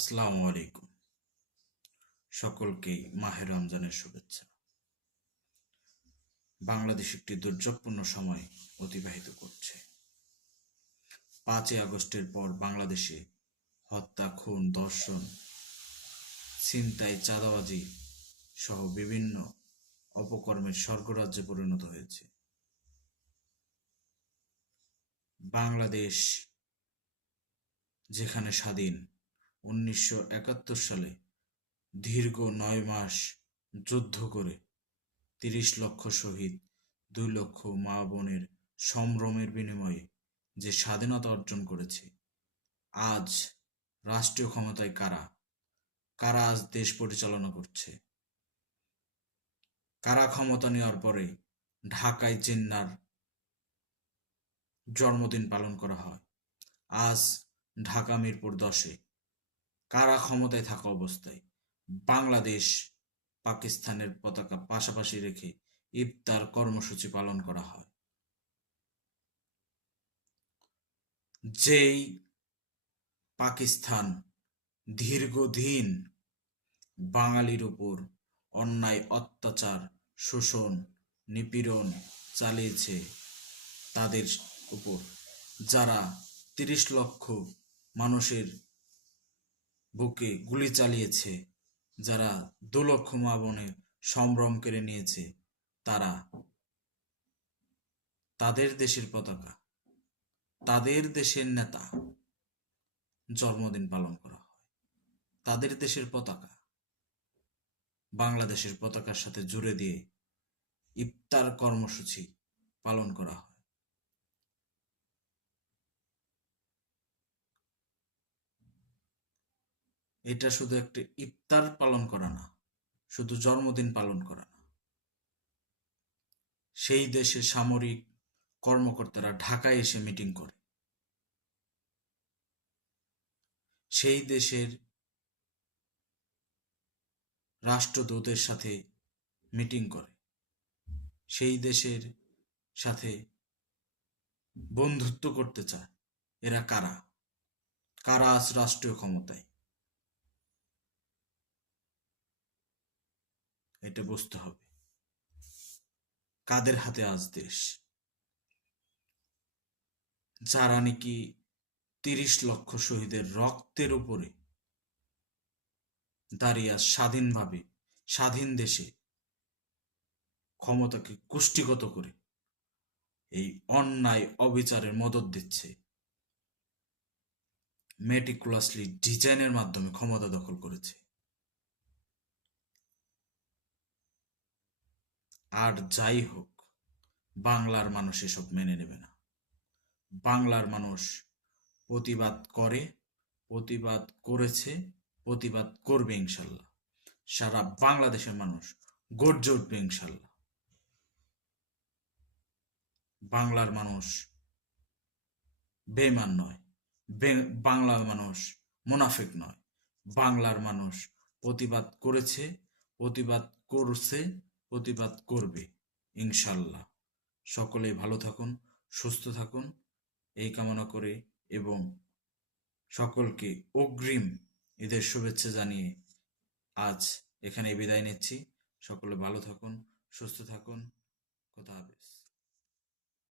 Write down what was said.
আসসালামু আলাইকুম। সকলকেই মাহে রমজানের শুভেচ্ছা। বাংলাদেশ একটি দুর্যোগপূর্ণ সময় অতিবাহিত করছে। 5ই আগস্টের পর বাংলাদেশে হত্যা, খুন, ধর্ষণ, ছিনতাই, চাঁদাবাজি সহ বিভিন্ন অপকর্মের স্বর্গরাজ্যে পরিণত হয়েছে। বাংলাদেশ যেখানে স্বাধীন 1971 সালে দীর্ঘ 9 মাস যুদ্ধ করে 30 লক্ষ শহীদ, 2 লক্ষ মা বোনের সম্ভ্রমের বিনিময়ে যে স্বাধীনতা অর্জন করেছে, আজ রাষ্ট্রীয় ক্ষমতায় কারা কারা আজ দেশ পরিচালনা করছে? কারা ক্ষমতা নেওয়ার পরে ঢাকায় জিন্নার জন্মদিন পালন করা হয়? আজ ঢাকা মিরপুর 10-এ কারা ক্ষমতায় থাকা অবস্থায় বাংলাদেশ পাকিস্তানের পতাকা পাশাপাশি রেখে ইফতার কর্মসূচি পালন করা হয়? যেই পাকিস্তান দীর্ঘদিন বাঙালির উপর অন্যায়, অত্যাচার, শোষণ, নিপীড়ন চালিয়েছে, তাদের উপর যারা 30 লক্ষ মানুষের বুকে গুলি চালিয়েছে, যারা 2 লক্ষ মা বোনের সম্ভ্রম কেড়ে নিয়েছে, তারা তাদের দেশের পতাকা, তাদের দেশের নেতা জন্মদিন পালন করা হয়। তাদের দেশের পতাকা বাংলাদেশের পতাকার সাথে জুড়ে দিয়ে ইফতার কর্মসূচি পালন করা হয়। এটা শুধু একটা ইফতার পালন করা না, শুধু জন্মদিন পালন করা না। সেই দেশের সামরিক কর্মকর্তারা ঢাকায় এসে মিটিং করে, সেই দেশের রাষ্ট্রদূতের সাথে মিটিং করে, সেই দেশের সাথে বন্ধুত্ব করতে চায়। এরা কারা? কারা আজ রাষ্ট্রীয় ক্ষমতায়? এটা বুঝতে হবে। কাদের হাতে আজ দেশ? যারা নাকি 30 লক্ষ শহীদের রক্তের উপরে দাঁড়িয়ে আজ স্বাধীনভাবে, স্বাধীন দেশে ক্ষমতাকে কুষ্টিগত করে এই অন্যায় অবিচারের মদত দিচ্ছে, মেটিকুলাসলি ডিজাইনের মাধ্যমে ক্ষমতা দখল করেছে। আর যাই হোক, বাংলার মানুষ এসব মেনে নেবে না। বাংলার মানুষ প্রতিবাদ করে, প্রতিবাদ করেছে, প্রতিবাদ করবে ইনশাল্লাহ। সারা বাংলাদেশের মানুষ গর্জে উঠবে ইনশাল্লাহ। বাংলার মানুষ বেঈমান নয়, বাংলার মানুষ মুনাফিক নয়। বাংলার মানুষ প্রতিবাদ করেছে, প্রতিবাদ করছে, প্রতিবাদ করবে ইনশাল্লাহ। সকলেই ভালো থাকুন, সুস্থ থাকুন এই কামনা করে এবং সকলকে অগ্রিম ঈদের শুভেচ্ছা জানিয়ে আজ এখানে বিদায় নিচ্ছি। সকলে ভালো থাকুন, সুস্থ থাকুন। খোদা হাফেজ।